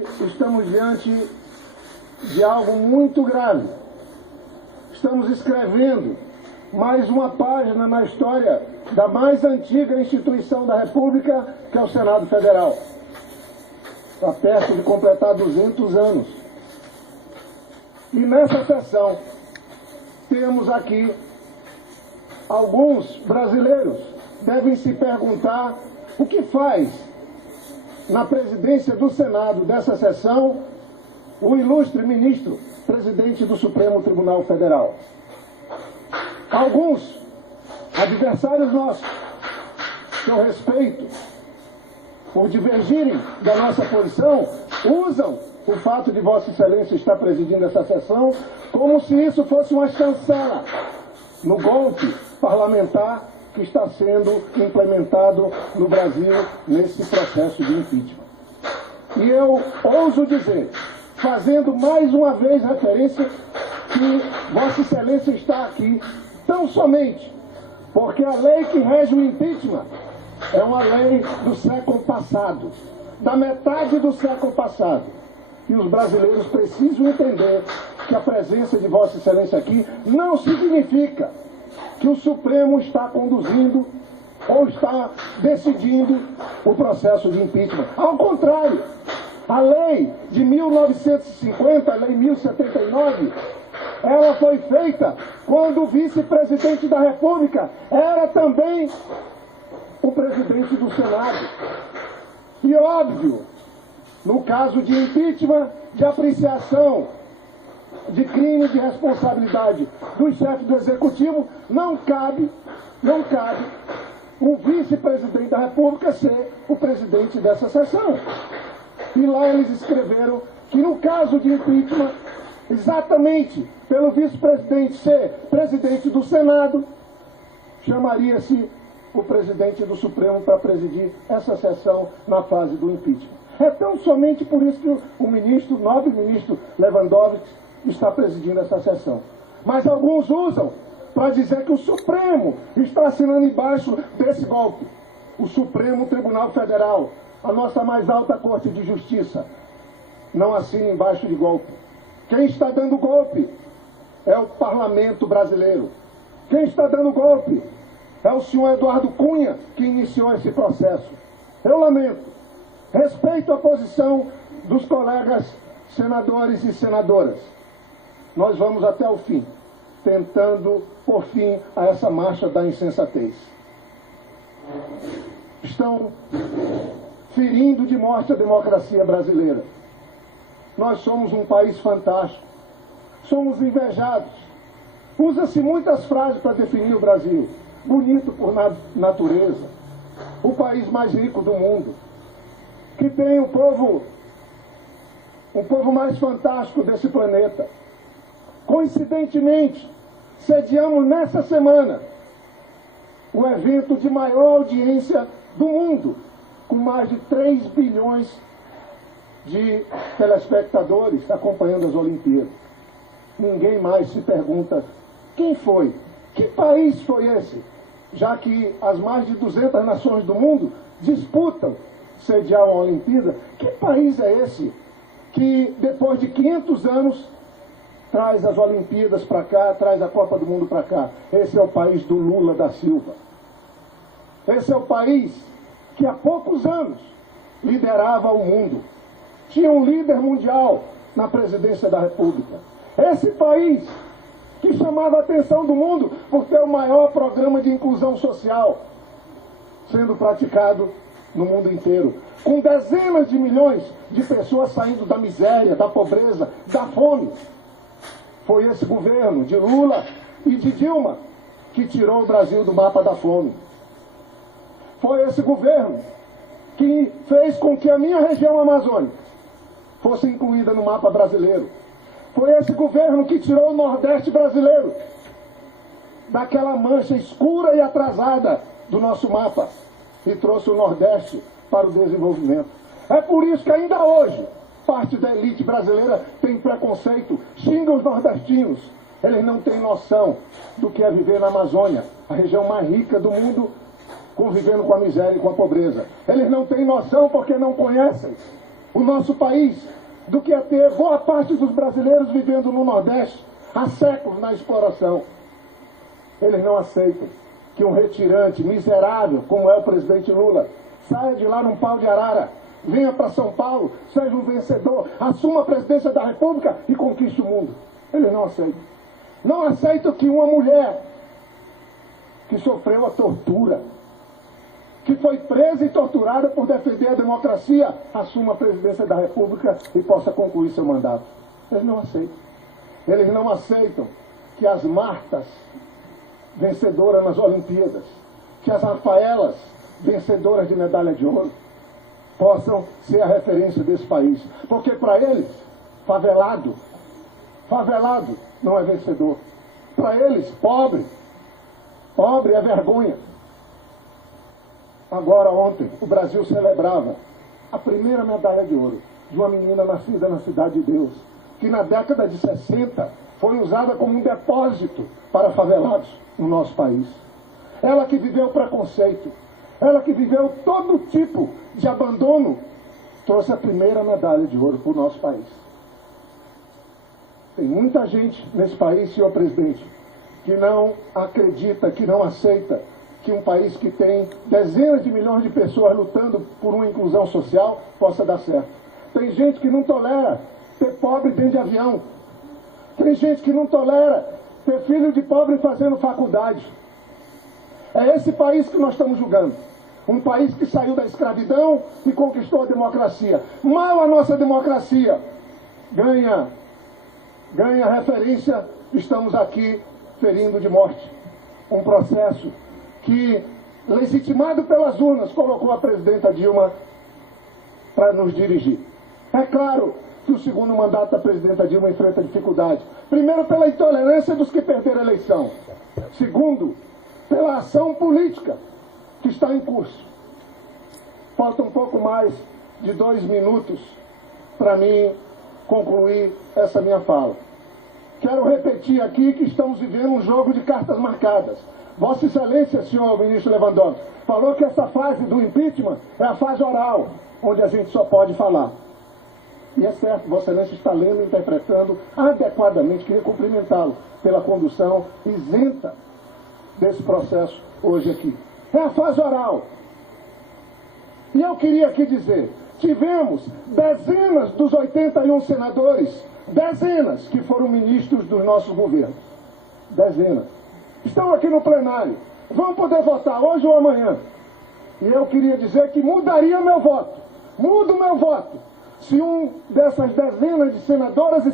Estamos diante de algo muito grave. Estamos escrevendo mais uma página na história da mais antiga instituição da República, que é o Senado Federal. Está perto de completar 200 anos. E nessa sessão, temos aqui alguns brasileiros devem se perguntar o que faz na presidência do Senado dessa sessão o ilustre ministro, presidente do Supremo Tribunal Federal. Alguns adversários nossos, que eu respeito, por divergirem da nossa posição, usam o fato de Vossa Excelência estar presidindo essa sessão como se isso fosse uma chancela no golpe parlamentar que está sendo implementado no Brasil nesse processo de impeachment. E eu ouso dizer, fazendo mais uma vez referência, que Vossa Excelência está aqui tão somente porque a lei que rege o impeachment é uma lei do século passado, da metade do século passado. E os brasileiros precisam entender que a presença de Vossa Excelência aqui não significa que o Supremo está conduzindo ou está decidindo o processo de impeachment. Ao contrário, a lei de 1950, a lei 1079, ela foi feita quando o vice-presidente da República era também o presidente do Senado. E óbvio, no caso de impeachment, de apreciação de crime de responsabilidade do chefe do Executivo, não cabe o vice-presidente da República ser o presidente dessa sessão. E lá eles escreveram que no caso de impeachment, exatamente pelo vice-presidente ser presidente do Senado, chamaria-se o presidente do Supremo para presidir essa sessão na fase do impeachment. É tão somente por isso que o ministro, nobre ministro Lewandowski, está presidindo essa sessão. Mas alguns usam para dizer que o Supremo está assinando embaixo desse golpe. O Supremo Tribunal Federal, a nossa mais alta Corte de Justiça, não assina embaixo de golpe. Quem está dando golpe é o Parlamento brasileiro. Quem está dando golpe é o senhor Eduardo Cunha, que iniciou esse processo. Eu lamento, respeito a posição dos colegas senadores e senadoras. Nós vamos até o fim, tentando pôr fim a essa marcha da insensatez. Estão ferindo de morte a democracia brasileira. Nós somos um país fantástico. Somos invejados. Usa-se muitas frases para definir o Brasil. Bonito por natureza. O país mais rico do mundo. Que tem o povo mais fantástico desse planeta. Coincidentemente, sediamos nessa semana o evento de maior audiência do mundo, com mais de 3 bilhões de telespectadores acompanhando as Olimpíadas. Ninguém mais se pergunta quem foi, que país foi esse, já que as mais de 200 nações do mundo disputam sediar uma Olimpíada. Que país é esse que, depois de 500 anos, traz as Olimpíadas para cá, traz a Copa do Mundo para cá? Esse é o país do Lula da Silva. Esse é o país que há poucos anos liderava o mundo. Tinha um líder mundial na presidência da República. Esse país que chamava a atenção do mundo por ter o maior programa de inclusão social sendo praticado no mundo inteiro, com dezenas de milhões de pessoas saindo da miséria, da pobreza, da fome. Foi esse governo de Lula e de Dilma que tirou o Brasil do mapa da fome. Foi esse governo que fez com que a minha região amazônica fosse incluída no mapa brasileiro. Foi esse governo que tirou o Nordeste brasileiro daquela mancha escura e atrasada do nosso mapa e trouxe o Nordeste para o desenvolvimento. É por isso que ainda hoje parte da elite brasileira tem preconceito, xinga os nordestinos. Eles não têm noção do que é viver na Amazônia, a região mais rica do mundo, convivendo com a miséria e com a pobreza. Eles não têm noção porque não conhecem o nosso país do que é ter boa parte dos brasileiros vivendo no Nordeste há séculos na exploração. Eles não aceitam que um retirante miserável, como é o presidente Lula, saia de lá num pau de arara, venha para São Paulo, seja um vencedor, assuma a presidência da República e conquiste o mundo. Eles não aceitam. Não aceitam que uma mulher que sofreu a tortura, que foi presa e torturada por defender a democracia, assuma a presidência da República e possa concluir seu mandato. Eles não aceitam. Eles não aceitam que as Martas, vencedoras nas Olimpíadas, que as Rafaelas, vencedoras de medalha de ouro, possam ser a referência desse país. Porque para eles, favelado não é vencedor. Para eles, pobre é vergonha. Agora, ontem, o Brasil celebrava a primeira medalha de ouro de uma menina nascida na Cidade de Deus, que na década de 60 foi usada como um depósito para favelados no nosso país. Ela que viveu preconceito, ela que viveu todo tipo de abandono, trouxe a primeira medalha de ouro para o nosso país. Tem muita gente nesse país, senhor presidente, que não acredita, que não aceita que um país que tem dezenas de milhões de pessoas lutando por uma inclusão social possa dar certo. Tem gente que não tolera ter pobre dentro de avião. Tem gente que não tolera ter filho de pobre fazendo faculdade. É esse país que nós estamos julgando. Um país que saiu da escravidão e conquistou a democracia. Mal a nossa democracia ganha referência, estamos aqui ferindo de morte um processo que, legitimado pelas urnas, colocou a presidenta Dilma para nos dirigir. É claro que o segundo mandato da presidenta Dilma enfrenta dificuldade. Primeiro, pela intolerância dos que perderam a eleição. Segundo, pela ação política que está em curso. Falta um pouco mais de 2 minutos para mim concluir essa minha fala. Quero repetir aqui que estamos vivendo um jogo de cartas marcadas. Vossa Excelência, senhor ministro Lewandowski, falou que essa fase do impeachment é a fase oral, onde a gente só pode falar. E é certo, Vossa Excelência está lendo e interpretando adequadamente. Queria cumprimentá-lo pela condução isenta desse processo hoje aqui. É a fase oral. E eu queria aqui dizer, tivemos dezenas dos 81 senadores, dezenas que foram ministros dos nossos governos. Dezenas. Estão aqui no plenário. Vão poder votar hoje ou amanhã. E eu queria dizer que mudaria meu voto. Mudo meu voto. Se um dessas dezenas de senadoras e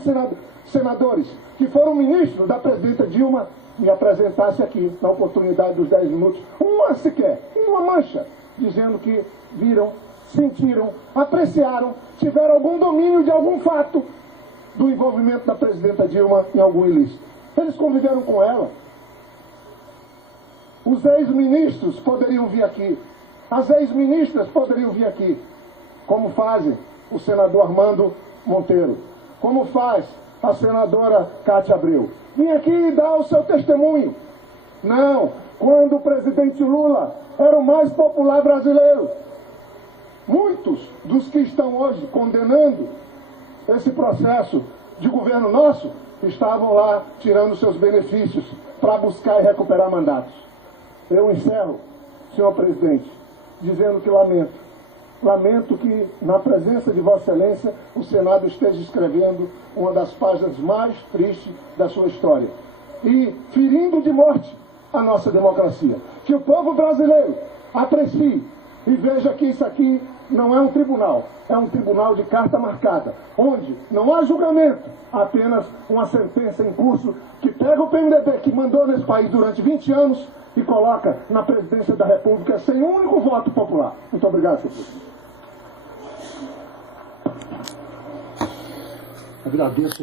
senadores que foram ministros da presidenta Dilma me apresentasse aqui, na oportunidade dos 10 minutos, uma sequer, uma mancha, dizendo que viram, sentiram, apreciaram, tiveram algum domínio de algum fato do envolvimento da presidenta Dilma em algum ilícito. Eles conviveram com ela. Os ex-ministros poderiam vir aqui. As ex-ministras poderiam vir aqui. Como fazem o senador Armando Monteiro. Como faz a senadora Cátia Abreu. Vim aqui e dar o seu testemunho. Não. Quando o presidente Lula era o mais popular brasileiro. Muitos dos que estão hoje condenando esse processo de governo nosso estavam lá tirando seus benefícios para buscar e recuperar mandatos. Eu encerro, senhor presidente, dizendo que lamento que na presença de Vossa Excelência o Senado esteja escrevendo uma das páginas mais tristes da sua história e ferindo de morte a nossa democracia. Que o povo brasileiro aprecie e veja que isso aqui não é um tribunal, é um tribunal de carta marcada, onde não há julgamento, apenas uma sentença em curso que pega o PMDB que mandou nesse país durante 20 anos e coloca na presidência da República sem um único voto popular. Muito obrigado, senhor presidente. Agradeço.